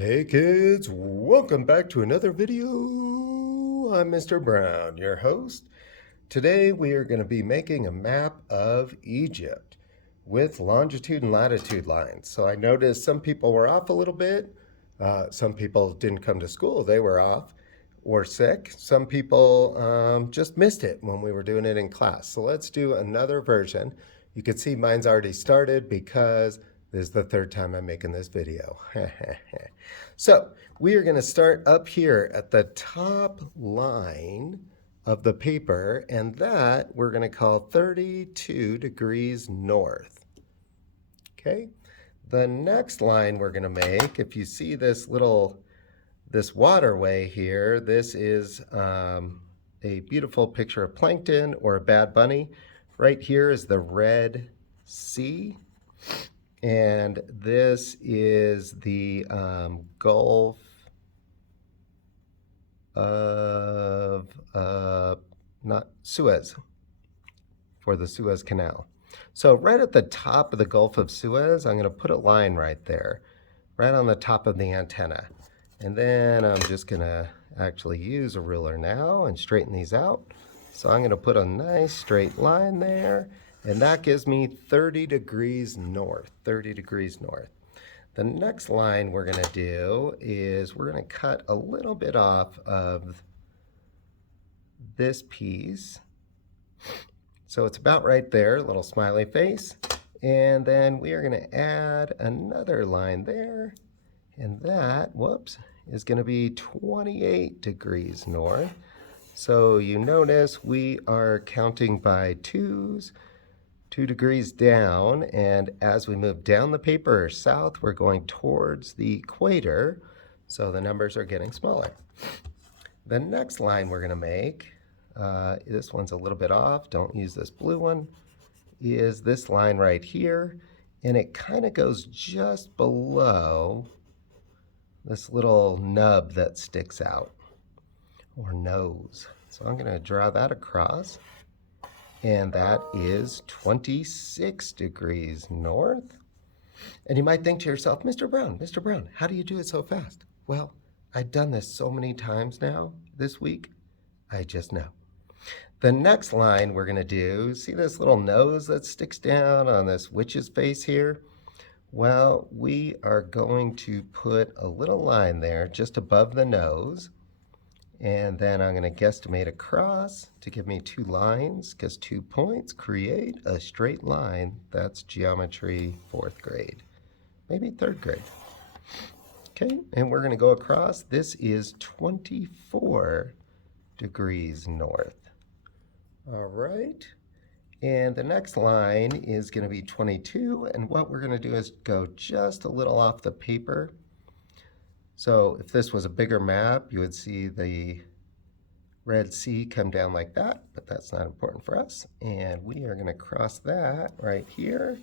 Hey kids, welcome back to another video. I'm Mr. Brown, your host. Today we are going to be making a map of Egypt with longitude and latitude lines. So I noticed some people were off a little bit. Some people didn't come to school, they were off or sick. Some people just missed it when we were doing it in class. So let's do another version. You can see mine's already started because this is the third time I'm making this video. So we are going to start up here at the top line of the paper, and that we're going to call 32 degrees north. Okay. The next line we're going to make, if you see this waterway here, this is a beautiful picture of plankton or a bad bunny. Right here is the Red Sea. And this is the Gulf of, not Suez, for the Suez Canal. So right at the top of the Gulf of Suez, I'm going to put a line right there, right on the top of the antenna. And then I'm just going to actually use a ruler now and straighten these out. So I'm going to put a nice straight line there, and that gives me 30 degrees north, 30 degrees north. The next line we're going to do is we're going to cut a little bit off of this piece. So it's about right there, little smiley face. And then we are going to add another line there. And that, whoops, is going to be 28 degrees north. So you notice we are counting by twos, 2 degrees down, and as we move down the paper south, we're going towards the equator, so the numbers are getting smaller. The next line we're going to make, this one's a little bit off, don't use this blue one, is this line right here, and it kind of goes just below this little nub that sticks out, or nose. So I'm going to draw that across. And that is 26 degrees north. And you might think to yourself, Mr. Brown, how do you do it so fast? Well, I've done this so many times now this week, I just know. The next line we're going to do, see this little nose that sticks down on this witch's face here? Well, we are going to put a little line there just above the nose. And then I'm going to guesstimate across to give me 2 lines, because 2 points create a straight line. That's geometry 4th grade, maybe 3rd grade. Okay, and we're going to go across. This is 24 degrees north. All right, and the next line is going to be 22, and what we're going to do is go just a little off the paper. So if this was a bigger map, you would see the Red Sea come down like that, but that's not important for us. And we are going to cross that right here.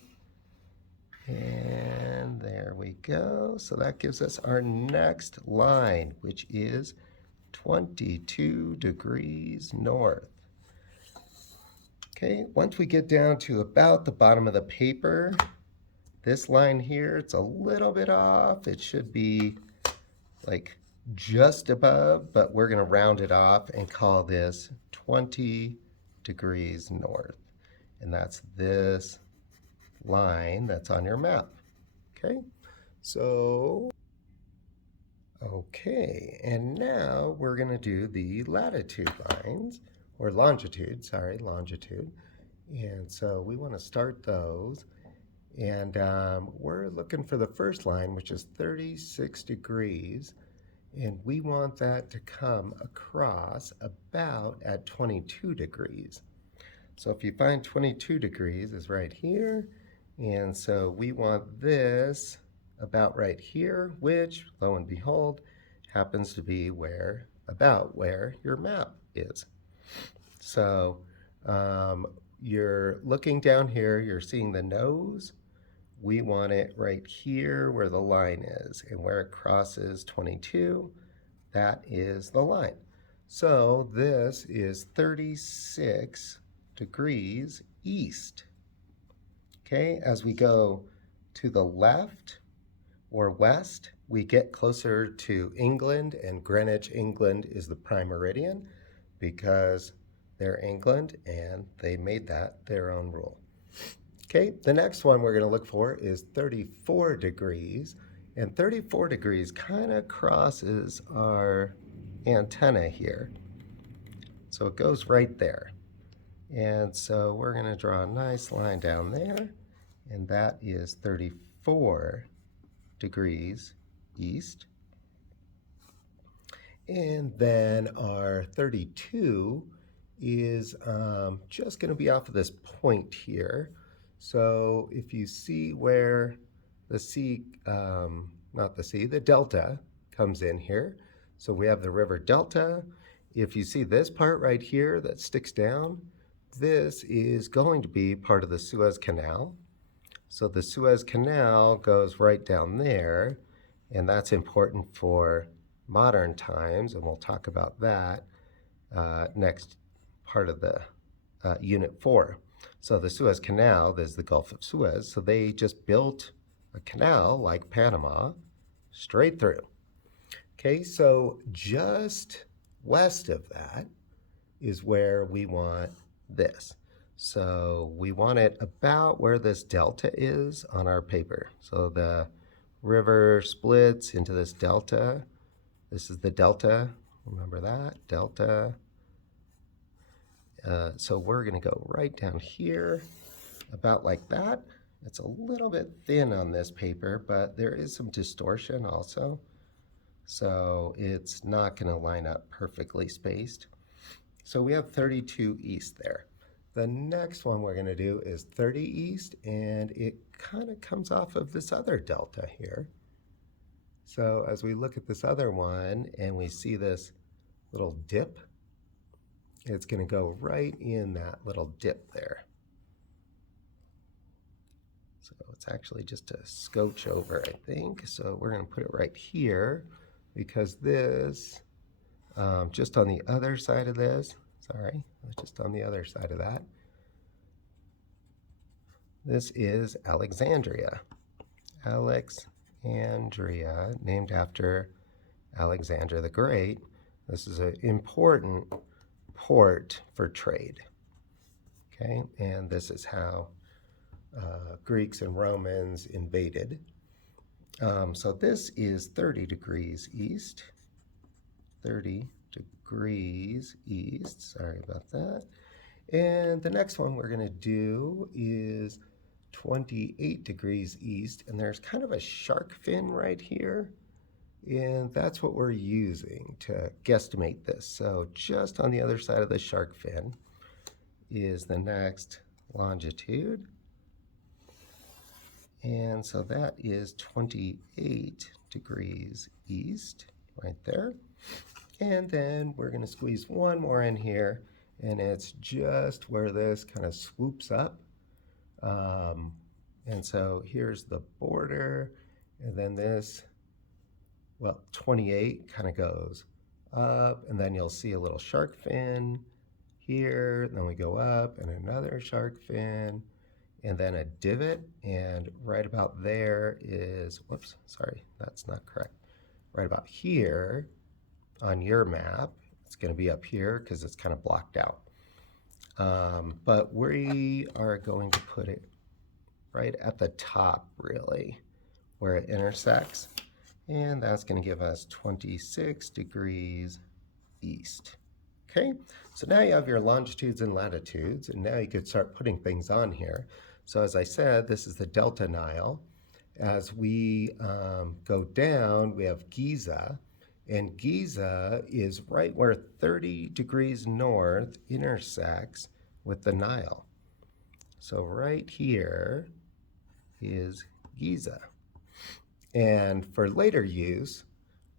And there we go. So that gives us our next line, which is 22 degrees north. Okay, once we get down to about the bottom of the paper, this line here, it's a little bit off. It should be like just above, but we're going to round it off and call this 20 degrees north. And that's this line that's on your map. Okay, so, okay, and now we're going to do the latitude lines, or longitude, sorry, longitude. And so we want to start those. And we're looking for the first line, which is 36 degrees. And we want that to come across about at 22 degrees. So if you find 22 degrees is right here. And so we want this about right here, which, lo and behold, happens to be about where your map is. So you're looking down here, you're seeing the nose. We want it right here where the line is, and where it crosses 22, that is the line. So this is 36 degrees east. Okay, as we go to the left, or west, we get closer to England, and Greenwich, England is the prime meridian because they're England and they made that their own rule. Okay, the next one we're going to look for is 34 degrees. And 34 degrees kind of crosses our antenna here. So it goes right there. And so we're going to draw a nice line down there. And that is 34 degrees east. And then our 32 is just going to be off of this point here. So if you see where the sea, the delta comes in here. So we have the river delta. If you see this part right here that sticks down, this is going to be part of the Suez Canal. So the Suez Canal goes right down there, and that's important for modern times, and we'll talk about that next part of the Unit 4. So the Suez Canal, there's the Gulf of Suez, so they just built a canal like Panama straight through. Okay, so just west of that is where we want this. So we want it about where this delta is on our paper. So the river splits into this delta. This is the delta. Remember that, delta. So we're going to go right down here, about like that. It's a little bit thin on this paper, but there is some distortion also. So it's not going to line up perfectly spaced. So we have 32 east there. The next one we're going to do is 30 east, and it kind of comes off of this other delta here. So as we look at this other one and we see this little dip, it's going to go right in that little dip there. So it's actually just a scotch over, I think. So we're going to put it right here because this, just on the other side of this, sorry, just on the other side of that, this is Alexandria. Alexandria, named after Alexander the Great. This is an important port for trade. Okay, and this is how Greeks and Romans invaded. So this is 30 degrees east. 30 degrees east, sorry about that. And the next one we're going to do is 28 degrees east, and there's kind of a shark fin right here, and that's what we're using to guesstimate this. So just on the other side of the shark fin is the next longitude, and so that is 28 degrees east right there. And then we're going to squeeze one more in here, and it's just where this kind of swoops up. And so here's the border, and then this, well, 28 kind of goes up, and then you'll see a little shark fin here, and then we go up, and another shark fin, and then a divot, and right about there is, whoops, sorry, that's not correct. Right about here on your map, it's going to be up here because it's kind of blocked out. But we are going to put it right at the top, really, where it intersects. And that's going to give us 26 degrees east. Okay, so now you have your longitudes and latitudes, and now you could start putting things on here. So as I said, this is the Delta Nile. As we go down, we have Giza, and Giza is right where 30 degrees north intersects with the Nile. So right here is Giza. And for later use,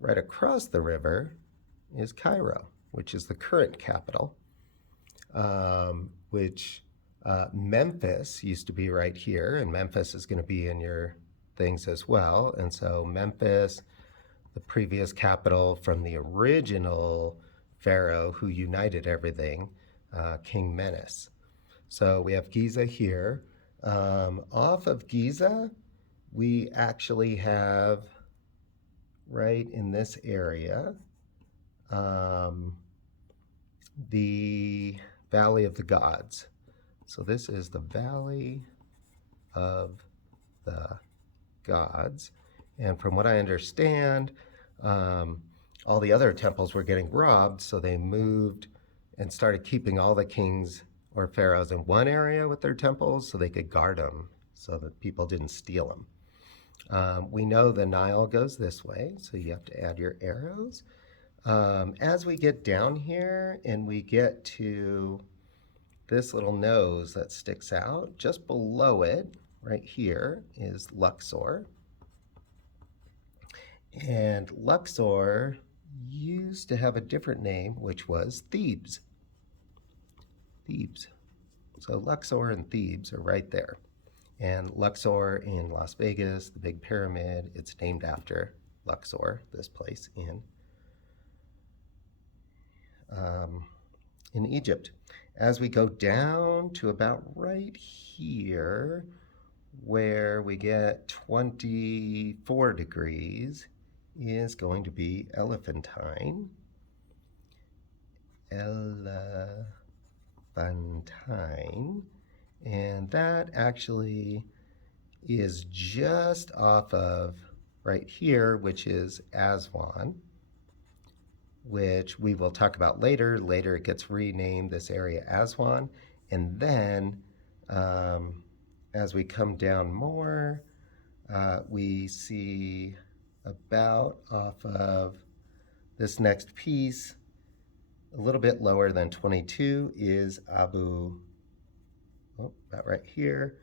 right across the river is Cairo, which is the current capital, which Memphis used to be right here, and Memphis is going to be in your things as well. And so Memphis, the previous capital from the original pharaoh who united everything, King Menes. So we have Giza here. Off of Giza, we actually have right in this area the Valley of the Gods. So this is the Valley of the Gods. And from what I understand, all the other temples were getting robbed, so they moved and started keeping all the kings or pharaohs in one area with their temples so they could guard them so that people didn't steal them. We know the Nile goes this way, so you have to add your arrows. As we get down here and we get to this little nose that sticks out, just below it, right here, is Luxor. And Luxor used to have a different name, which was Thebes. Thebes. So Luxor and Thebes are right there. And Luxor in Las Vegas, the big pyramid, it's named after Luxor, this place in Egypt. As we go down to about right here, where we get 24 degrees, is going to be Elephantine. Elephantine. And that actually is just off of right here, which is Aswan, which we will talk about later. Later it gets renamed, this area, Aswan. And then as we come down more, we see about off of this next piece, a little bit lower than 22 is Abu, about right here,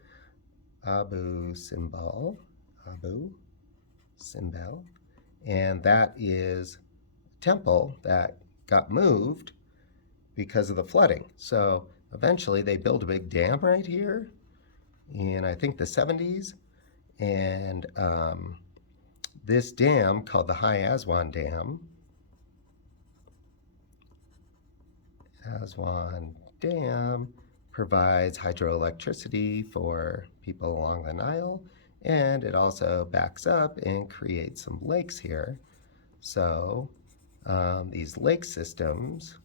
Abu Simbel, and that is a temple that got moved because of the flooding. So eventually they built a big dam right here in, I think, the 70s, and this dam, called the High Aswan Dam, provides hydroelectricity for people along the Nile, and it also backs up and creates some lakes here. So these lake systems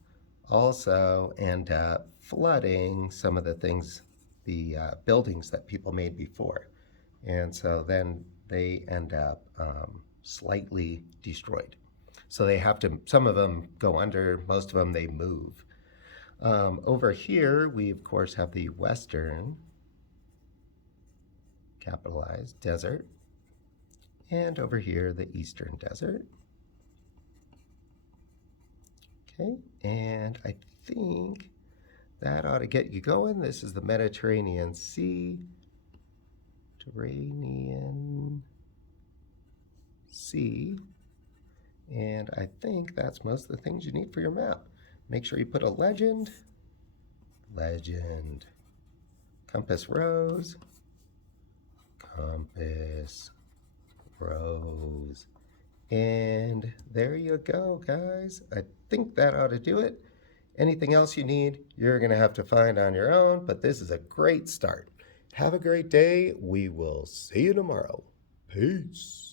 also end up flooding some of the things, the buildings that people made before. And so then they end up slightly destroyed. So they have to, some of them go under, most of them they move. Over here, we of course have the Western, capitalized, desert. And over here, the Eastern desert. Okay, and I think that ought to get you going. This is the Mediterranean Sea. And I think that's most of the things you need for your map. Make sure you put a legend, compass rose, and there you go, guys. I think that ought to do it. Anything else you need, you're gonna have to find on your own, but this is a great start. Have a great day. We will see you tomorrow. Peace.